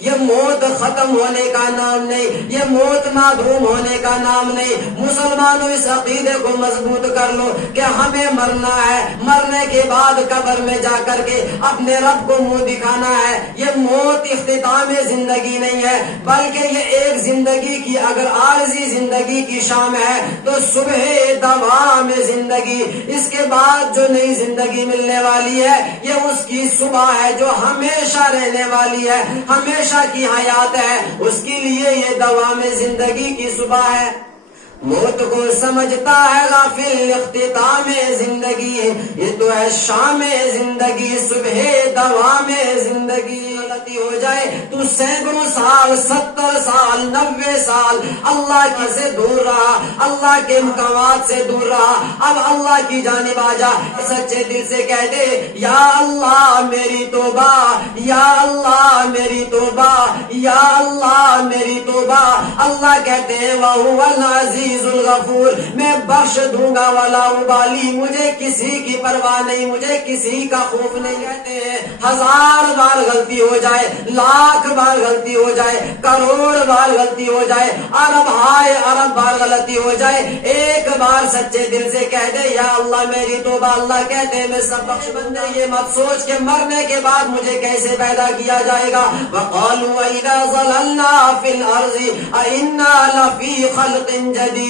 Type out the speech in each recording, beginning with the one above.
یہ موت ختم ہونے کا نام نہیں، یہ موت معدوم ہونے کا نام نہیں۔ مسلمانوں اس عقیدے کو مضبوط کر لو کہ ہمیں مرنا ہے، مرنے کے بعد قبر میں جا کر کے اپنے رب کو منہ دکھانا ہے۔ یہ موت اختتام زندگی نہیں ہے، بلکہ یہ ایک زندگی کی اگر عارضی زندگی کی شام ہے تو صبح دوام زندگی، اس کے بعد جو نئی زندگی ملنے والی ہے یہ اس کی صبح ہے جو ہمیشہ رہنے والی ہے، ہمیشہ کی حیات ہے، اس کے لیے یہ دوام زندگی کی صبح ہے۔ موت کو سمجھتا ہے غافل اختتام زندگی، یہ تو ہے شام زندگی، صبح دوام زندگی۔ غلطی ہو جائے تو سینکڑوں سال، 70 سال، 90 سال اللہ کی سے دور رہا، اللہ کے مقامات سے دور رہا، اب اللہ کی جانب آ جا، سچے دل سے کہہ دے یا اللہ میری توبہ، یا اللہ میری توبہ، یا اللہ میری توبہ۔ اللہ کہتے ہیں وَهُوَ الْعَزِيزُ الغفور، میں بخش دوں گا ولا ابالی، مجھے کسی کی پرواہ نہیں، مجھے کسی کا خوف نہیں۔ کہتے ہیں 1000 بار غلطی ہو جائے، 1,00,000 بار غلطی ہو جائے، کروڑ بار غلطی ہو جائے، ارب بار غلطی ہو جائے، ایک بار سچے دل سے کہہ دے یا اللہ میری توبہ۔ اللہ کہتے ہیں میں سب بخش بندے، یہ مت سوچ کہ مرنے کے بعد مجھے کیسے پیدا کیا جائے گا۔ وَقَالُوا وَإِذَا ضَلَلْنَا فِي الْأَرْضِ أَإِنَّا لَفِي خَلْقٍ جَدِيدٍ،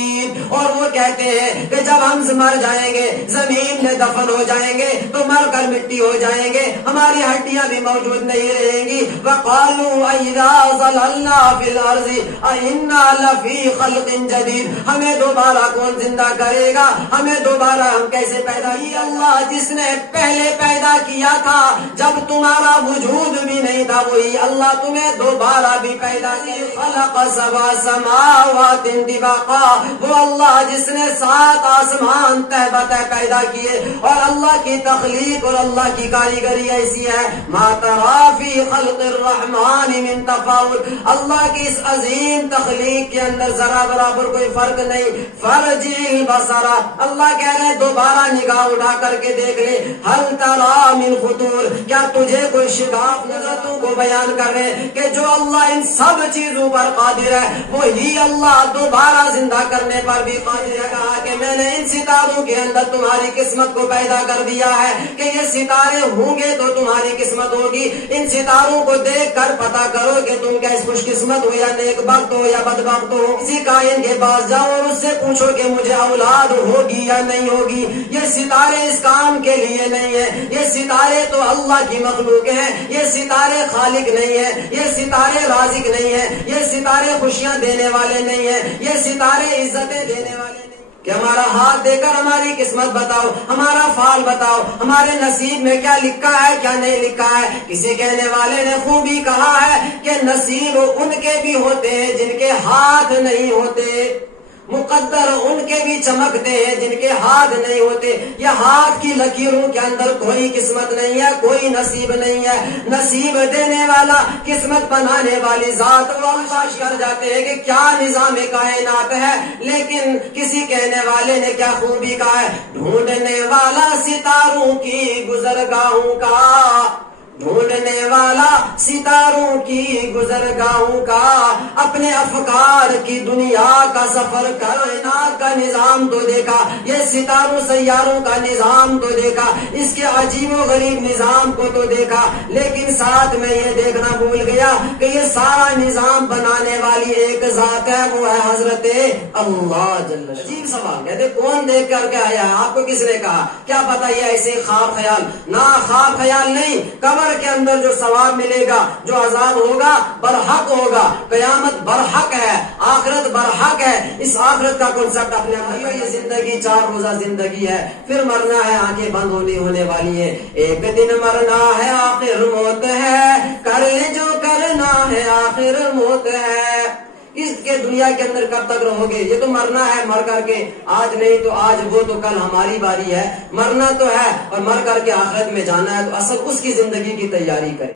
اور وہ کہتے ہیں کہ جب ہم مر جائیں گے، زمین میں دفن ہو جائیں گے تو مر کر مٹی ہو جائیں گے، ہماری ہڈیاں بھی موجود نہیں رہیں گی۔ وَقَالُوا وَإِذَا ضَلَلْنَا فِي الْأَرْضِ أَإِنَّا لَفِي خَلْقٍ جَدِيدٍ، ہمیں دوبارہ کون زندہ کرے گا، ہمیں دوبارہ ہم کیسے پیدا کیا؟ اللہ جس نے پہلے پیدا کیا تھا جب تمہارا وجود بھی نہیں تھا، وہی اللہ تمہیں دوبارہ بھی پیدا کی۔ خلق 7 سماوات طباقا، وہ اللہ جس نے 7 آسمان تہ بتہ پیدا کیے، اور اللہ کی تخلیق اور اللہ کی کاریگری ایسی ہے ما تری فی خلق الرحمن من تفاوت، اللہ کی اس عظیم تخلیق کے اندر ذرا برابر کوئی فرق نہیں۔ فرجع البصر، اللہ کہہ رہے دوبارہ نگاہ اٹھا کر کے دیکھ لے، هل تری من فطور، کیا تجھے کوئی شگاف نظرتوں کو بیان کر رہے کہ جو اللہ ان سب چیزوں پر قادر ہے وہی اللہ دوبارہ زندہ کرنے پر بھی قادر ہے۔ کہا کہ میں نے ان ستاروں کے اندر تمہاری قسمت کو پیدا کر دیا ہے کہ یہ ستارے ہوں گے تو تمہاری قسمت ہوگی، ان ستاروں کو دیکھ کر پتا کرو کہ تم کیا خوش قسمت ہو یا نیک بخت ہو یا بدبخت ہو۔ کسی کائن کے پاس جاؤ اور اس سے پوچھو کہ مجھے اولاد ہوگی یا نہیں ہوگی، یہ ستارے اس کام کے لیے نہیں ہے، یہ ستارے تو اللہ کی مخلوق ہیں، یہ ستارے خالق نہیں ہیں، یہ ستارے رازق نہیں ہیں، یہ ستارے خوشیاں دینے والے نہیں ہیں، یہ ستارے عزتیں دینے والے نہیں کہ ہمارا ہاتھ دے کر ہماری قسمت بتاؤ، ہمارا فال بتاؤ، ہمارے نصیب میں کیا لکھا ہے کیا نہیں لکھا ہے۔ کسی کہنے والے نے خوبی کہا ہے کہ نصیب ان کے بھی ہوتے ہیں جن کے ہاتھ نہیں ہوتے، مقدر ان کے بھی چمکتے ہیں جن کے ہاتھ نہیں ہوتے۔ یہ ہاتھ کی لکیروں کے اندر کوئی قسمت نہیں ہے، کوئی نصیب نہیں ہے۔ نصیب دینے والا، قسمت بنانے والی ذات وہ اللہ کر جاتے ہیں کہ کیا نظام کائنات ہے، لیکن کسی کہنے والے نے کیا خوبی کہا ہے، ڈھونڈنے والا ستاروں کی گزرگاہوں کا، ڈھونڈنے والا ستاروں کی گزرگاہوں کا، اپنے افکار کی دنیا کا سفر، کائنات کا نظام تو دیکھا، یہ ستاروں سیاروں کا نظام تو دیکھا، اس کے عجیب و غریب نظام کو تو دیکھا، لیکن ساتھ میں یہ دیکھنا بھول گیا کہ یہ سارا نظام بنانے والی ایک ذات ہے، وہ ہے حضرت اللہ جل جلالہ۔ عجیب سوال، کہتے کون دیکھ کر کے آیا ہے، آپ کو کس نے کہا؟ کیا پتا یہ ایسے خواب خیال؟ نہ خواب خیال نہیں، قبر کے اندر جو ثواب ملے گا، جو عذاب ہوگا برحق ہوگا، قیامت برحق ہے، آخرت برحق ہے۔ اس آخرت کا کنسپٹ اپنے اندر، یہ زندگی 4 روزہ زندگی ہے، پھر مرنا ہے، آنکھیں بند ہونے والی ہے، ایک دن مرنا ہے آخر موت ہے، کر لے جو کرنا ہے آخر موت ہے۔ اس کے دنیا کے اندر کب تک رہو گے؟ یہ تو مرنا ہے، مر کر کے آج نہیں تو آج، وہ تو کل ہماری باری ہے، مرنا تو ہے اور مر کر کے آخرت میں جانا ہے، تو اصل اس کی زندگی کی تیاری کریں۔